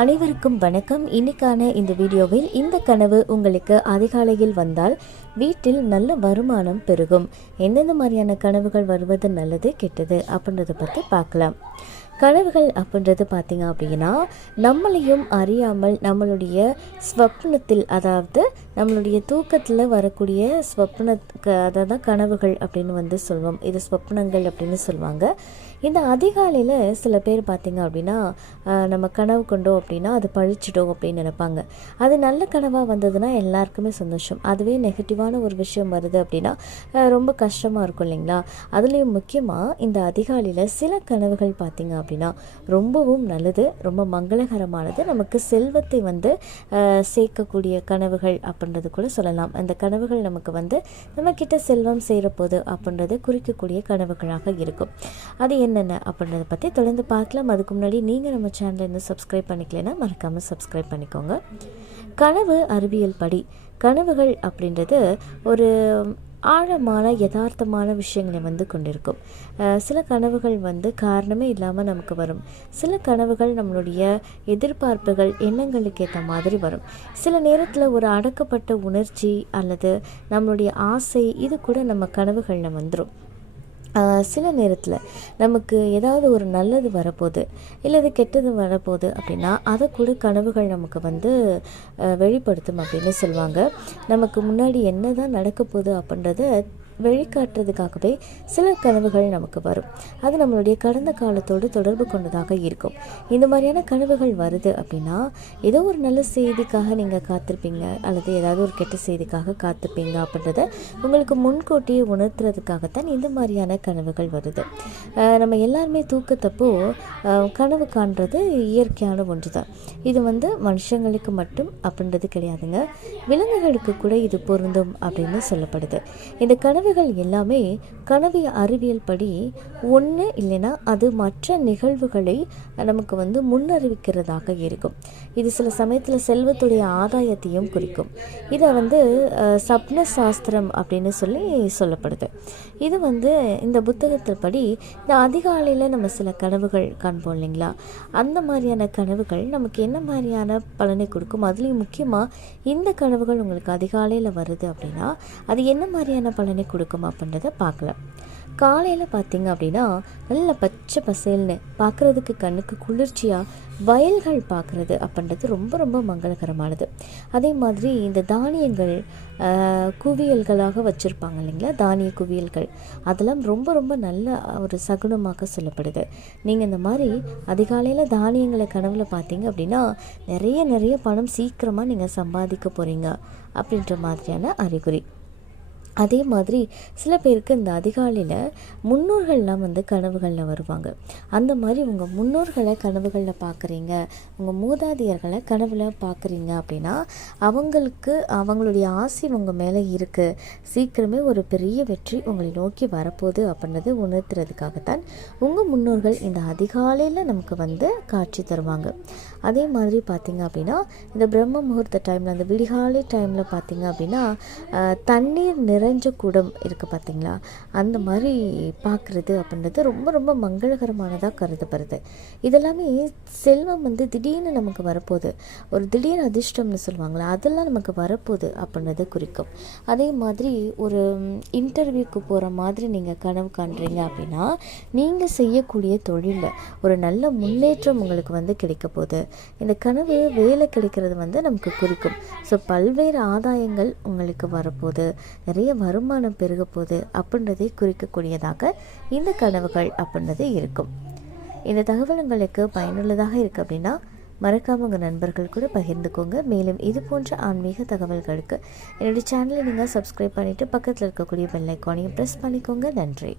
அனைவருக்கும் வணக்கம். இன்னைக்கான இந்த வீடியோவில் இந்த கனவு உங்களுக்கு அதிகாலையில் வந்தால் வீட்டில் நல்ல வருமானம் பெருகும். எந்தெந்த மாதிரியான கனவுகள் வருவது நல்லது கெட்டது அப்படின்றத பற்றி பார்க்கலாம். கனவுகள் அப்படின்றது பார்த்திங்க அப்படின்னா நம்மளையும் அறியாமல் நம்மளுடைய ஸ்வப்னத்தில், அதாவது நம்மளுடைய தூக்கத்தில் வரக்கூடிய அதை தான் கனவுகள் அப்படின்னு சொல்லுவோம். இது ஸ்வப்னங்கள் அப்படின்னு சொல்லுவாங்க. இந்த அதிகாலையில் சில பேர் பார்த்திங்க அப்படின்னா நம்ம கனவு கொண்டோம் அப்படின்னா அது பழிச்சிட்டோம் அப்படின்னு நினைப்பாங்க. அது நல்ல கனவாக வந்ததுன்னா எல்லாருக்குமே சந்தோஷம். அதுவே நெகட்டிவான ஒரு விஷயம் வருது அப்படின்னா ரொம்ப கஷ்டமாக இருக்கும் இல்லைங்களா? அதுலேயும் முக்கியமாக இந்த அதிகாலையில் சில கனவுகள் பார்த்திங்க அப்படின்னா ரொம்பவும் நல்லது, ரொம்ப மங்களகரமானது, நமக்கு செல்வத்தை சேர்க்கக்கூடிய கனவுகள் அப்படின்றது கூட சொல்லலாம். அந்த கனவுகள் நமக்கு நம்மக்கிட்ட செல்வம் சேரப்போகுது அப்படின்றது குறிக்கக்கூடிய கனவுகளாக இருக்கும். அது என்னென்ன அப்படின்றத பற்றி தொடர்ந்து பார்க்கலாம். அதுக்கு முன்னாடி நீங்கள் நம்ம சேனலை இன்னும் சப்ஸ்கிரைப் பண்ணிக்கலைன்னா மறக்காமல் சப்ஸ்கிரைப் பண்ணிக்கோங்க. கனவு அறிவியல் படி கனவுகள் அப்படின்றது ஒரு ஆழமான யதார்த்தமான விஷயங்களை கொண்டிருக்கும். சில கனவுகள் காரணமே இல்லாமல் நமக்கு வரும். சில கனவுகள் நம்மளுடைய எதிர்பார்ப்புகள் எண்ணங்களுக்கு ஏற்ற மாதிரி வரும். சில நேரத்தில் ஒரு அடக்கப்பட்ட உணர்ச்சி அல்லது நம்மளுடைய ஆசை இது கூட நம்ம கனவுகளில் வந்துடும். சில நேரத்தில் நமக்கு ஏதாவது ஒரு நல்லது வரப்போகுது இல்லது கெட்டது வரப்போகுது அப்படின்னா அதை கூட கனவுகள் நமக்கு வெளிப்படுத்தும் அப்படின்னு சொல்லுவாங்க. நமக்கு முன்னாடி என்ன தான் நடக்க போகுது அப்படின்றத வெளிக்காட்டுறதுக்காகவே சில கனவுகள் நமக்கு வரும். அது நம்மளுடைய கடந்த காலத்தோடு தொடர்பு கொண்டதாக இருக்கும். இந்த மாதிரியான கனவுகள் வருது அப்படின்னா ஏதோ ஒரு நல்ல செய்திக்காக நீங்கள் காத்திருப்பீங்க அல்லது ஏதாவது ஒரு கெட்ட செய்திக்காக காத்திருப்பீங்க அப்படின்றத உங்களுக்கு முன்கூட்டியே உணர்த்துறதுக்காகத்தான் இந்த மாதிரியான கனவுகள் வருது. நம்ம எல்லாருமே தூக்கத்தப்போ கனவு காண்றது இயற்கையான ஒன்று தான். இது மனுஷங்களுக்கு மட்டும் அப்படின்றது கிடையாதுங்க, விலங்குகளுக்கு கூட இது பொருந்தும் அப்படின்னு சொல்லப்படுது. இந்த கனவுகள் எல்லாமே கனவு அறிவியல் படி ஒன்று இல்லைன்னா அது மற்ற நிகழ்வுகளை நமக்கு முன்னறிவிக்கிறதாக இருக்கும். இது சில சமயத்தில் செல்வத்துடைய ஆதாயத்தையும் குறிக்கும். இதை சப்ன சாஸ்திரம் அப்படின்னு சொல்லப்படுது. இது இந்த புத்தகத்தில் படி இந்த அதிகாலையில் நம்ம சில கனவுகள் காண்போம் இல்லைங்களா? அந்த மாதிரியான கனவுகள் நமக்கு என்ன மாதிரியான பலனை கொடுக்கும்? அதுலேயும் முக்கியமாக இந்த கனவுகள் உங்களுக்கு அதிகாலையில் வருது அப்படின்னா அது என்ன மாதிரியான பலனை கொடுக்கும் அப்படின்றத பார்க்கலாம். காலையில் பார்த்திங்க அப்படின்னா நல்ல பச்சை பசேல்னு பார்க்குறதுக்கு கண்ணுக்கு குளிர்ச்சியாக வயல்கள் பார்க்குறது அப்படின்றது ரொம்ப ரொம்ப மங்களகரமானது. அதே மாதிரி இந்த தானியங்கள் குவியல்களாக வச்சுருப்பாங்க இல்லைங்களா, தானிய குவியல்கள், அதெல்லாம் ரொம்ப ரொம்ப நல்ல ஒரு சகுனமாக சொல்லப்படுது. நீங்கள் இந்த மாதிரி அதிகாலையில் தானியங்களை கனவுல பார்த்தீங்க அப்படின்னா நிறைய பணம் சீக்கிரமாக நீங்கள் சம்பாதிக்க போகிறீங்க அப்படின்ற மாதிரியான அறிகுறி. அதே மாதிரி சில பேருக்கு இந்த அதிகாலையில் முன்னோர்கள்லாம் கனவுகளில் வருவாங்க. அந்த மாதிரி உங்கள் முன்னோர்களை கனவுகளில் பார்க்குறீங்க, உங்கள் மூதாதையர்களை கனவுல பார்க்குறீங்க அப்படின்னா அவங்களுக்கு அவங்களுடைய ஆசை உங்கள் மேலே இருக்குது, சீக்கிரமே ஒரு பெரிய வெற்றி உங்களை நோக்கி வரப்போகுது அப்படின்றது உணர்த்துறதுக்காகத்தான் உங்கள் முன்னோர்கள் இந்த அதிகாலையில் நமக்கு காட்சி தருவாங்க. அதே மாதிரி பார்த்திங்க அப்படின்னா இந்த பிரம்ம முகூர்த்த டைமில், அந்த விடிகாலை டைமில் பார்த்திங்க அப்படின்னா தண்ணீர் நிறைஞ்ச குடம் இருக்குது பார்த்திங்களா, அந்த மாதிரி பார்க்குறது அப்படின்றது ரொம்ப ரொம்ப மங்களகரமானதாக கருதப்படுது. இதெல்லாமே செல்வம் திடீர்னு நமக்கு வரப்போகுது, ஒரு திடீர் அதிர்ஷ்டம்னு சொல்லுவாங்களா, அதெல்லாம் நமக்கு வரப்போகுது அப்படின்றது குறிக்கும். அதே மாதிரி ஒரு இன்டர்வியூக்கு போகிற மாதிரி நீங்கள் கனவு காண்றீங்க அப்படின்னா நீங்கள் செய்யக்கூடிய தொழிலில் ஒரு நல்ல முன்னேற்றம் உங்களுக்கு கிடைக்க போகுது. இந்த கனவு வேலை கிடைக்கிறது நமக்கு குறிக்கும். ஸோ பல்வேறு ஆதாயங்கள் உங்களுக்கு வரப்போகுது, நிறைய வருமானம் பெருக போகுது அப்படின்றதை குறிக்கக்கூடியதாக இந்த கனவுகள் அப்படின்றது இருக்கும். இந்த தகவல் உங்களுக்கு பயனுள்ளதாக இருக்குது அப்படின்னா மறக்காமல் உங்கள் நண்பர்கள் கூட பகிர்ந்துக்கோங்க. மேலும் இது போன்ற ஆன்மீக தகவல்களுக்கு என்னுடைய சேனலை நீங்கள் சப்ஸ்கிரைப் பண்ணிவிட்டு பக்கத்தில் இருக்கக்கூடிய பெல் ஐக்கானையும் ப்ரெஸ் பண்ணிக்கோங்க. நன்றி.